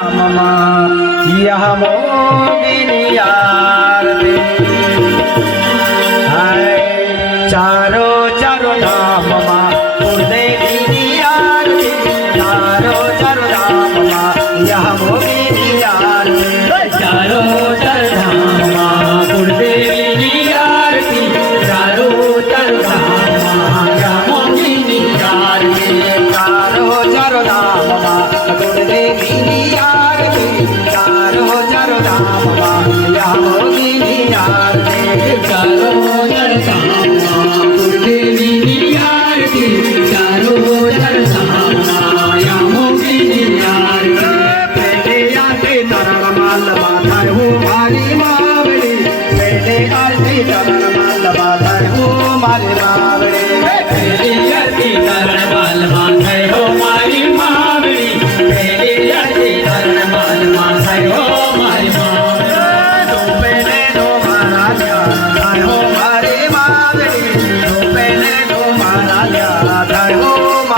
mama यह मोगिनी आरती हाय चारो चारो नाम मा कुलदेवी आरती चारो चारो नाम मा यह मोगिनी आरती चारो चर धाम मां कुलदेवी आरती चारो चर धाम मां मोहिनी आरती चारो चारो नाम मा कुलदेवी आरती चारो चारो नाम मा यह मोगिनी आरती चारो चर धाम मां कुलदेवी आरती चारो चर धाम मां मोहिनी आरती पेटे आरती चरण माल माथा हूँ मारी मावड़ी पेटे आरती चरण माल माथा हूँ मारी मावड़ी आरती